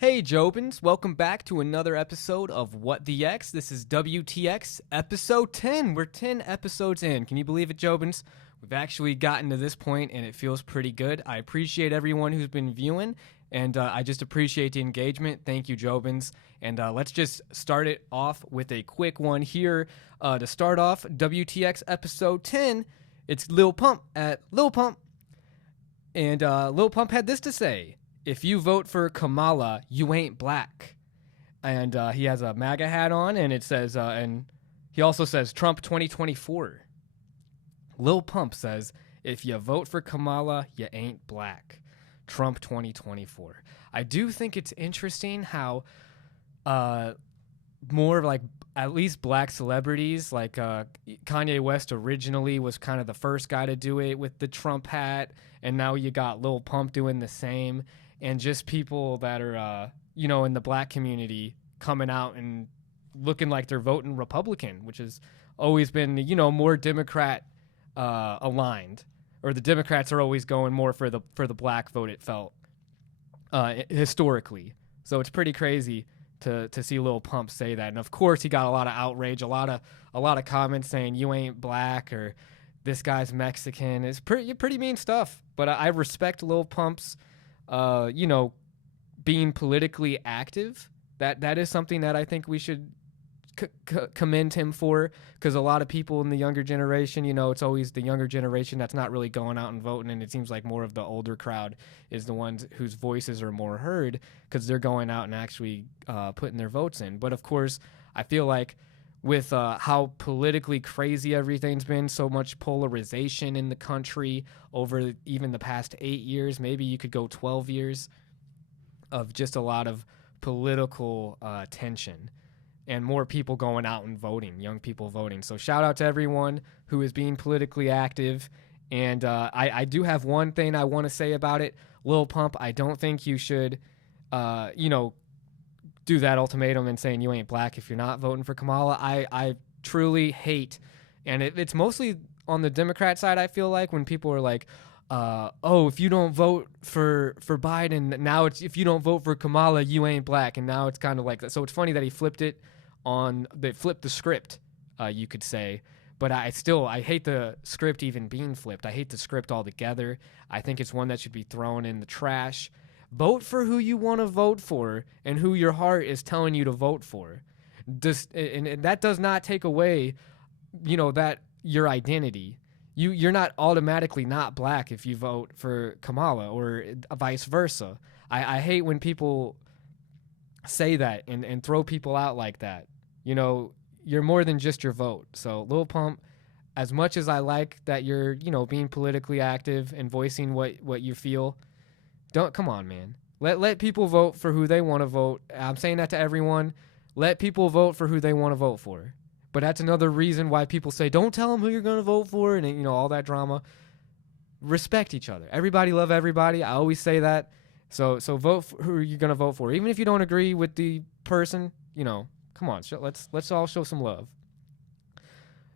Hey Jobins, welcome back to another episode of What the X. This is WTX episode 10. We're 10 episodes in. Can you believe it, Jobins? We've actually gotten to this point and it feels pretty good. I appreciate everyone who's been viewing and I just appreciate the engagement. Thank you, Jobins. And let's just start it off with a quick one here. To start off, WTX episode 10, it's Lil Pump at Lil Pump. And Lil Pump had this to say: if you vote for Kamala, you ain't black. And he has a MAGA hat on, and it says, and he also says Trump 2024. Lil Pump says, if you vote for Kamala, you ain't black. Trump 2024. I do think it's interesting how more like at least black celebrities, like Kanye West originally was kind of the first guy to do it with the Trump hat, and now you got Lil Pump doing the same. And just people that are, in the black community coming out and looking like they're voting Republican, which has always been, more Democrat aligned, or the Democrats are always going more for the black vote. It felt historically, so it's pretty crazy to see Lil Pump say that. And of course, he got a lot of outrage, a lot of comments saying you ain't black or this guy's Mexican. It's pretty mean stuff. But I respect Lil Pump's being politically active. That is something that I think we should commend him for, because a lot of people in the younger generation, it's always the younger generation that's not really going out and voting, and it seems like more of the older crowd is the ones whose voices are more heard because they're going out and actually putting their votes in. But of course, I feel like with how politically crazy everything's been, so much polarization in the country over even the past 8 years, maybe you could go 12 years of just a lot of political tension and more people going out and voting, young people voting. So shout out to everyone who is being politically active. And I do have one thing I want to say about it. Lil Pump, I don't think you should, do that ultimatum and saying you ain't black if you're not voting for Kamala. I truly hate, and it's mostly on the Democrat side, I feel like, when people are like, if you don't vote for Biden, now it's if you don't vote for Kamala, you ain't black. And now it's kind of like that. So it's funny that he flipped the script, you could say. But I hate the script even being flipped. I hate the script altogether. I think it's one that should be thrown in the trash. Vote for who you want to vote for and who your heart is telling you to vote for. And that does not take away, that your identity. You're not automatically not black if you vote for Kamala, or vice versa. I hate when people say that and throw people out like that. You're more than just your vote. So Lil Pump, as much as I like that you're, being politically active and voicing what you feel, come on, man. Let people vote for who they want to vote. I'm saying that to everyone. Let people vote for who they want to vote for. But that's another reason why people say, don't tell them who you're going to vote for, and all that drama. Respect each other. Everybody love everybody. I always say that. So vote for who you're going to vote for. Even if you don't agree with the person, come on, let's all show some love.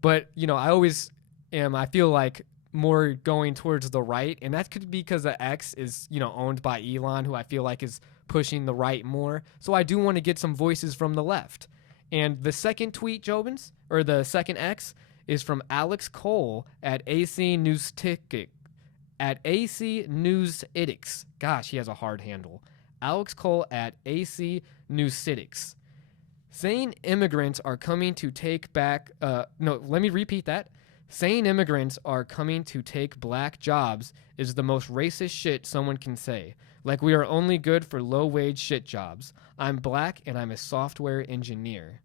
But, I feel like more going towards the right, and that could be because the X is owned by Elon, who I feel like is pushing the right more. So I do want to get some voices from the left. And the second tweet, Jobins, or the second X, is from Alex Cole at AC News Ticket. At AC News Idix. Gosh, he has a hard handle. Alex Cole at AC News Idix. Saying immigrants are coming to take back let me repeat that. Saying immigrants are coming to take black jobs is the most racist shit someone can say. Like we are only good for low-wage shit jobs. I'm black and I'm a software engineer.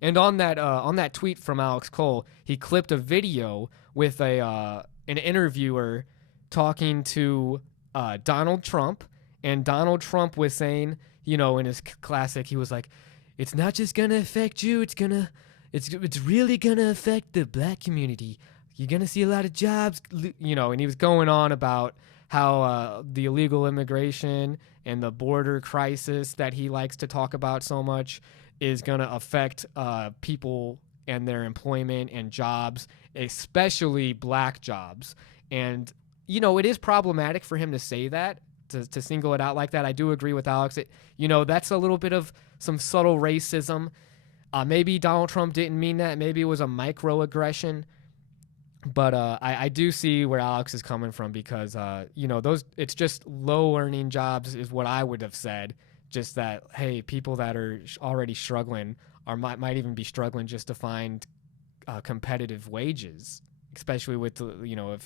And on that tweet from Alex Cole, he clipped a video with an interviewer talking to Donald Trump, and Donald Trump was saying, in his classic, he was like, "It's not just gonna affect you. It's really gonna affect the black community. You're gonna see a lot of jobs," and he was going on about how the illegal immigration and the border crisis that he likes to talk about so much is gonna affect people and their employment and jobs, especially black jobs. And it is problematic for him to say that, to single it out like that. I do agree with Alex. That's a little bit of some subtle racism. Maybe Donald Trump didn't mean that. Maybe it was a microaggression. But I do see where Alex is coming from because, it's just low-earning jobs is what I would have said. Just that, hey, people that are already struggling might even be struggling just to find competitive wages, especially with,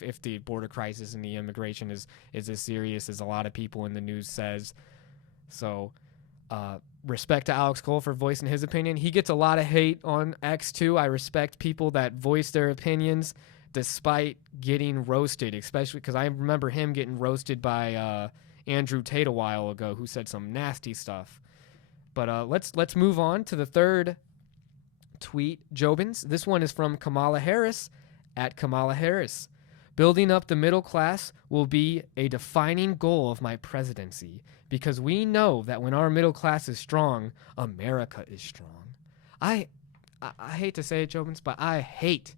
if the border crisis and the immigration is as serious as a lot of people in the news says. So respect to Alex Cole for voicing his opinion. He gets a lot of hate on X too. I respect people that voice their opinions despite getting roasted, especially because I remember him getting roasted by Andrew Tate a while ago, who said some nasty stuff. But let's move on to the third tweet, Jobins. This one is from Kamala Harris at Kamala Harris. Building up the middle class will be a defining goal of my presidency because we know that when our middle class is strong, America is strong. I hate to say it, Jobins, but I hate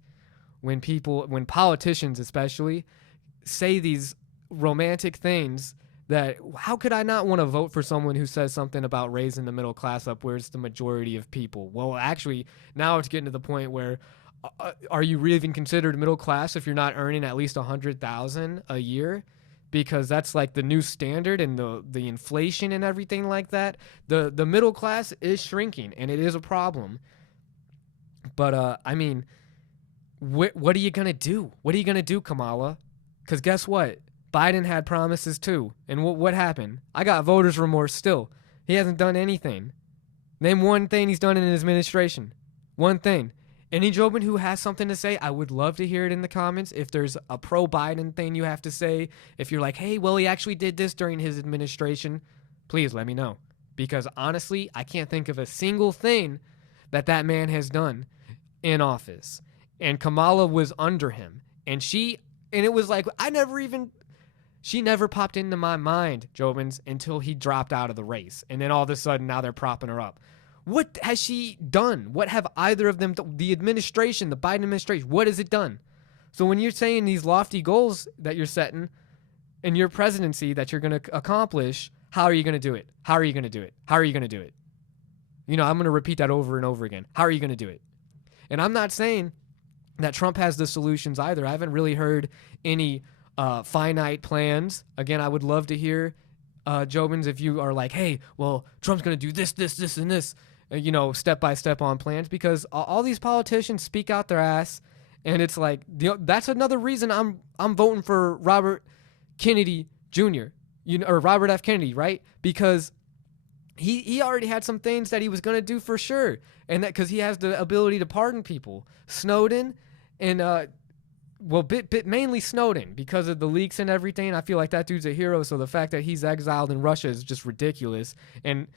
when politicians especially say these romantic things that how could I not want to vote for someone who says something about raising the middle class up where it's the majority of people? Well, actually, now it's getting to the point where are you really even considered middle class if you're not earning at least $100,000 a year? Because that's like the new standard and the inflation and everything like that. The middle class is shrinking and it is a problem. But what are you going to do? What are you going to do, Kamala? Because guess what? Biden had promises too. And what happened? I got voter's remorse still. He hasn't done anything. Name one thing he's done in his administration. One thing. Any Jobin who has something to say, I would love to hear it in the comments. If there's a pro-Biden thing you have to say, if you're like, hey, well, he actually did this during his administration, please let me know. Because honestly, I can't think of a single thing that man has done in office. And Kamala was under him. And it was like, she never popped into my mind, Jobins, until he dropped out of the race. And then all of a sudden, now they're propping her up. What has she done? What have either of them, the administration, the Biden administration, what has it done? So when you're saying these lofty goals that you're setting in your presidency that you're going to accomplish, how are you going to do it? How are you going to do it? How are you going to do it? I'm going to repeat that over and over again. How are you going to do it? And I'm not saying that Trump has the solutions either. I haven't really heard any finite plans. Again, I would love to hear, Jobins, if you are like, hey, well, Trump's going to do this, and this, step by step on plans, because all these politicians speak out their ass, and it's like that's another reason I'm voting for Robert Kennedy Jr. Or Robert F. Kennedy, right? Because he already had some things that he was going to do for sure, and that because he has the ability to pardon people. Snowden and mainly Snowden because of the leaks and everything. I feel like that dude's a hero. So the fact that he's exiled in Russia is just ridiculous. And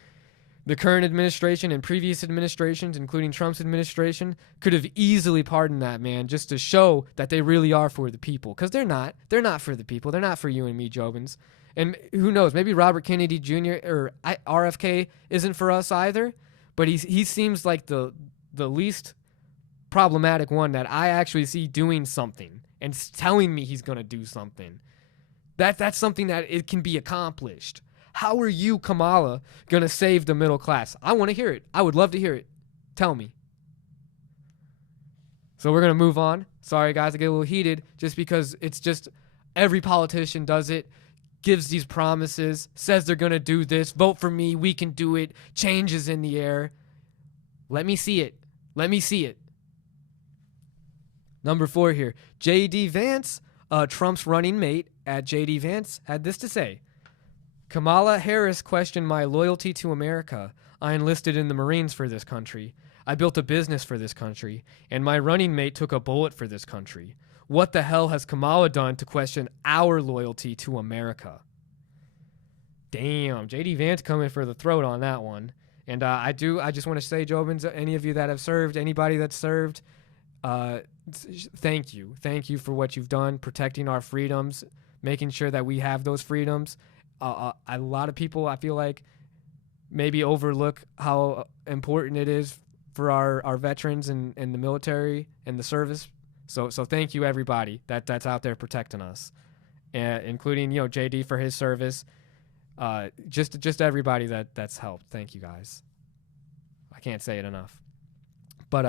the current administration and previous administrations, including Trump's administration, could have easily pardoned that man just to show that they really are for the people. Because they're not. They're not for the people. They're not for you and me, Jobins. And who knows? Maybe Robert Kennedy Jr. or RFK isn't for us either. But he seems like the least problematic one that I actually see doing something and telling me he's going to do something. That's something that it can be accomplished. How are you, Kamala, going to save the middle class? I want to hear it. I would love to hear it. Tell me. So we're going to move on. Sorry, guys, I get a little heated just because it's just every politician does it, gives these promises, says they're going to do this, vote for me, we can do it, change is in the air. Let me see it. Let me see it. Number 4 here. J.D. Vance, Trump's running mate at J.D. Vance, had this to say. Kamala Harris questioned my loyalty to America. I enlisted in the Marines for this country. I built a business for this country. And my running mate took a bullet for this country. What the hell has Kamala done to question our loyalty to America? Damn, J.D. Vance coming for the throat on that one. And I just want to say, Jobins, any of you that have served, anybody that's served, thank you. Thank you for what you've done, protecting our freedoms, making sure that we have those freedoms. A lot of people, I feel like, maybe overlook how important it is for our veterans and the military and the service. So thank you, everybody that's out there protecting us, including JD for his service, Just everybody that's helped. Thank you guys. I can't say it enough. But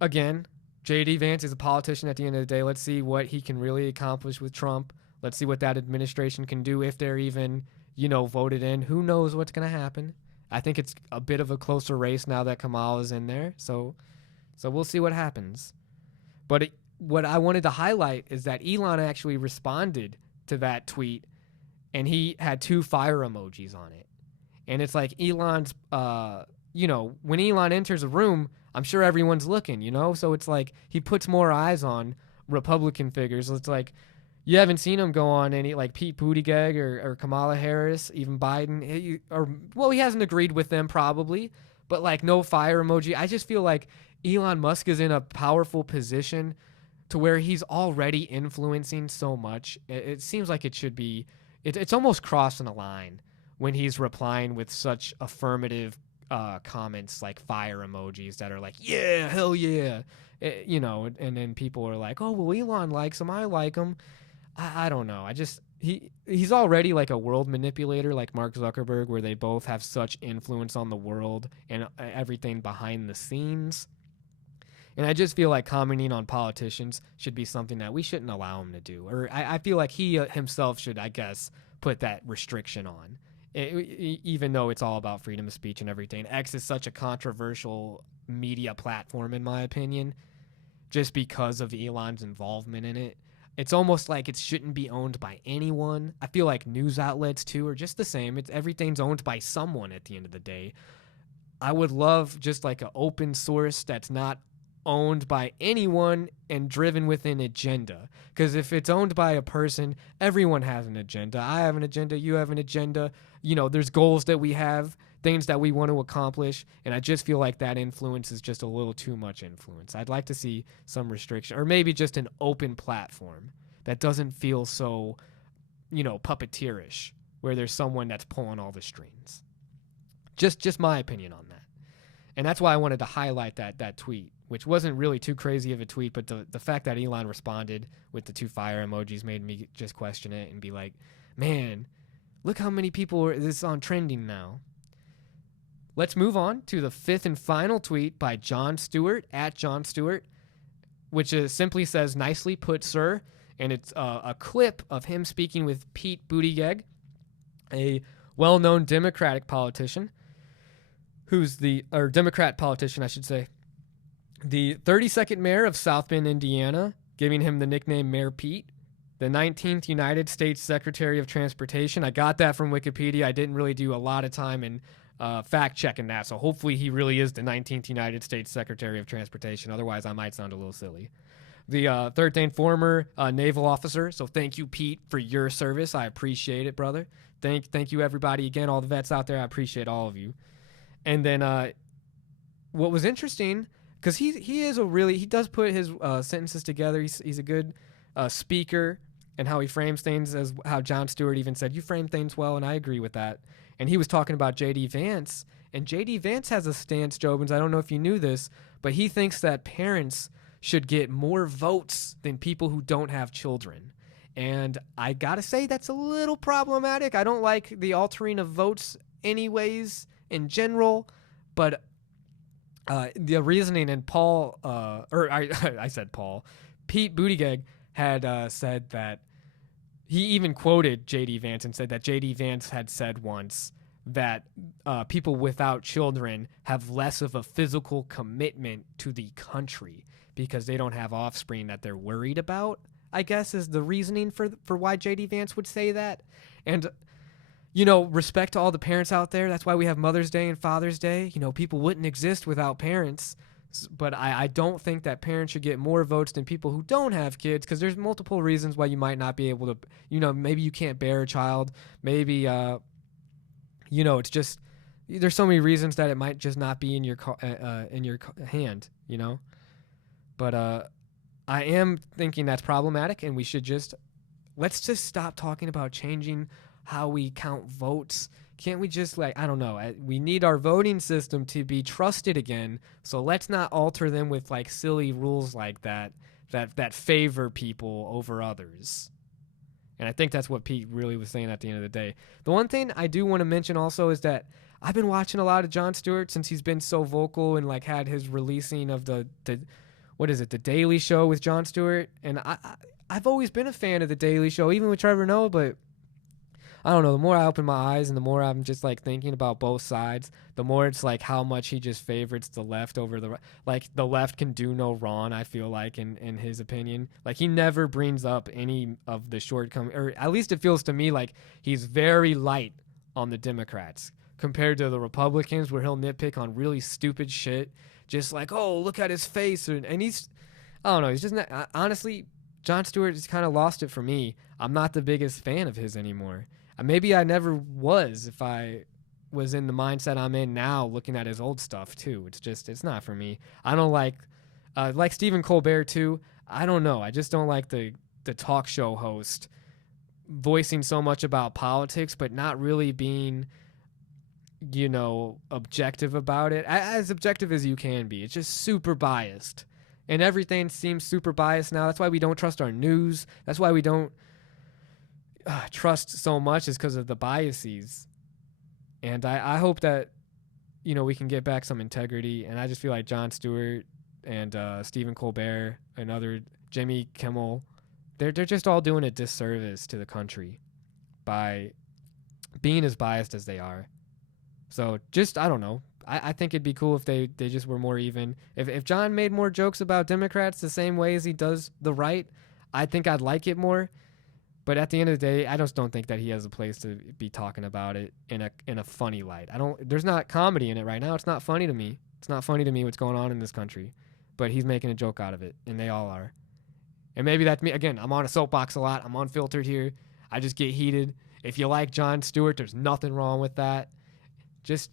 again, JD Vance is a politician at the end of the day. Let's see what he can really accomplish with Trump. Let's see what that administration can do if they're even, voted in. Who knows what's going to happen? I think it's a bit of a closer race now that Kamala's in there. So we'll see what happens. But what I wanted to highlight is that Elon actually responded to that tweet, and he had 2 fire emojis on it. And it's like Elon's, when Elon enters a room, I'm sure everyone's looking, So it's like he puts more eyes on Republican figures. It's like you haven't seen him go on any, like Pete Buttigieg or Kamala Harris, even Biden. He hasn't agreed with them probably, but like no fire emoji. I just feel like Elon Musk is in a powerful position to where he's already influencing so much. It seems like it should be, it's almost crossing a line when he's replying with such affirmative comments like fire emojis that are like, yeah, hell yeah. And then people are like, oh, well, Elon likes him. I like him. I don't know. He's already like a world manipulator like Mark Zuckerberg, where they both have such influence on the world and everything behind the scenes. And I just feel like commenting on politicians should be something that we shouldn't allow him to do. Or I feel like he himself should, I guess, put that restriction on. Even though it's all about freedom of speech and everything. X is such a controversial media platform, in my opinion, just because of Elon's involvement in it. It's almost like it shouldn't be owned by anyone. I feel like news outlets, too, are just the same. Everything's owned by someone at the end of the day. I would love just like an open source that's not owned by anyone and driven with an agenda. Because if it's owned by a person, everyone has an agenda. I have an agenda. You have an agenda. There's goals that we have, things that we want to accomplish. And I just feel like that influence is just a little too much influence. I'd like to see some restriction, or maybe just an open platform that doesn't feel so, puppeteerish, where there's someone that's pulling all the strings. Just my opinion on that. And that's why I wanted to highlight that tweet, which wasn't really too crazy of a tweet, but the fact that Elon responded with the 2 fire emojis made me just question it and be like, man, look how many people this is on trending now. Let's move on to the 5th and final tweet by Jon Stewart, @JonStewart, which simply says, nicely put, sir. And it's a clip of him speaking with Pete Buttigieg, a well-known Democratic politician, Democrat politician, I should say, the 32nd mayor of South Bend, Indiana, giving him the nickname Mayor Pete, the 19th United States Secretary of Transportation. I got that from Wikipedia. I didn't really do a lot of time in fact-checking that, so hopefully he really is the 19th United States Secretary of Transportation. Otherwise, I might sound a little silly. The 13th former naval officer, so thank you, Pete, for your service. I appreciate it, brother. Thank you, everybody. Again, all the vets out there, I appreciate all of you. And then what was interesting, because he does put his sentences together. He's a good speaker, and how he frames things, as how Jon Stewart even said, you frame things well, and I agree with that. And he was talking about J.D. Vance, and J.D. Vance has a stance, Jobins, I don't know if you knew this, but he thinks that parents should get more votes than people who don't have children. And I gotta say, that's a little problematic. I don't like the altering of votes anyways in general, but the reasoning in I said Paul, Pete Buttigieg had said that he even quoted J.D. Vance and said that J.D. Vance had said once that people without children have less of a physical commitment to the country because they don't have offspring that they're worried about, I guess, is the reasoning for why J.D. Vance would say that. And, respect to all the parents out there. That's why we have Mother's Day and Father's Day. People wouldn't exist without parents. But I don't think that parents should get more votes than people who don't have kids, because there's multiple reasons why you might not be able to, maybe you can't bear a child. Maybe, it's just, there's so many reasons that it might just not be in your hand, But I am thinking that's problematic, and we should let's just stop talking about changing how we count votes. Can't we just, I don't know, we need our voting system to be trusted again, so let's not alter them with, silly rules like that favor people over others. And I think that's what Pete really was saying at the end of the day. The one thing I do want to mention also is that I've been watching a lot of Jon Stewart since he's been so vocal and like had his releasing of the what is it, the Daily Show with Jon Stewart. And I've always been a fan of the Daily Show, even with Trevor Noah, but I don't know, the more I open my eyes and the more I'm just like thinking about both sides, the more it's like how much he just favorites the left over the right. Like the left can do no wrong, I feel like, in his opinion. Like he never brings up any of the shortcomings, or at least it feels to me like he's very light on the Democrats compared to the Republicans, where he'll nitpick on really stupid shit, just like, oh, look at his face. And he's, I don't know, he's just not, honestly, Jon Stewart just kind of lost it for me. I'm not the biggest fan of his anymore. Maybe I never was if I was in the mindset I'm in now looking at his old stuff too. It's not for me. I don't like Stephen Colbert too. I don't know. I just don't like the talk show host voicing so much about politics, but not really being, objective about it. As objective as you can be. It's just super biased. And everything seems super biased now. That's why we don't trust our news. That's why we don't trust so much, is because of the biases. And I hope that we can get back some integrity. And I just feel like Jon Stewart and Stephen Colbert and other Jimmy Kimmel, they're just all doing a disservice to the country by being as biased as they are. So just, I don't know, I think it'd be cool if they just were more even. If John made more jokes about Democrats the same way as he does the right, I think I'd like it more. But at the end of the day, I just don't think that he has a place to be talking about it in a funny light. There's not comedy in it right now. It's not funny to me. It's not funny to me what's going on in this country. But he's making a joke out of it, and they all are. And maybe that's me. Again, I'm on a soapbox a lot. I'm unfiltered here. I just get heated. If you like Jon Stewart, there's nothing wrong with that. Just,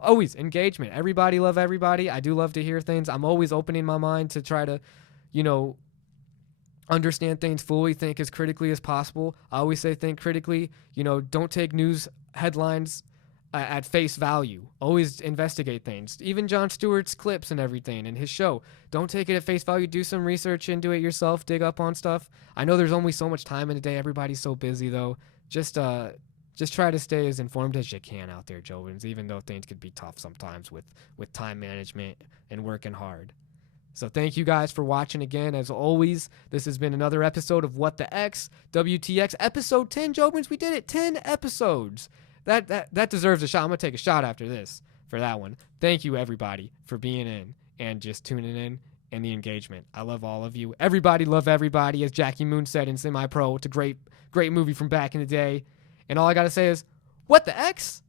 always engagement. Everybody love everybody. I do love to hear things. I'm always opening my mind to try to, understand things fully, think as critically as possible. I always say think critically. Don't take news headlines at face value. Always investigate things. Even Jon Stewart's clips and everything and his show. Don't take it at face value. Do some research into it yourself. Dig up on stuff. I know there's only so much time in the day. Everybody's so busy, though. Just try to stay as informed as you can out there, jobins, even though things could be tough sometimes with time management and working hard. So thank you guys for watching again. As always, this has been another episode of What the X, WTX, episode 10, jobins. We did it, 10 episodes. That deserves a shot. I'm going to take a shot after this for that one. Thank you, everybody, for being in and just tuning in and the engagement. I love all of you. Everybody love everybody, as Jackie Moon said in Semi-Pro. It's a great movie from back in the day. And all I got to say is, what the X?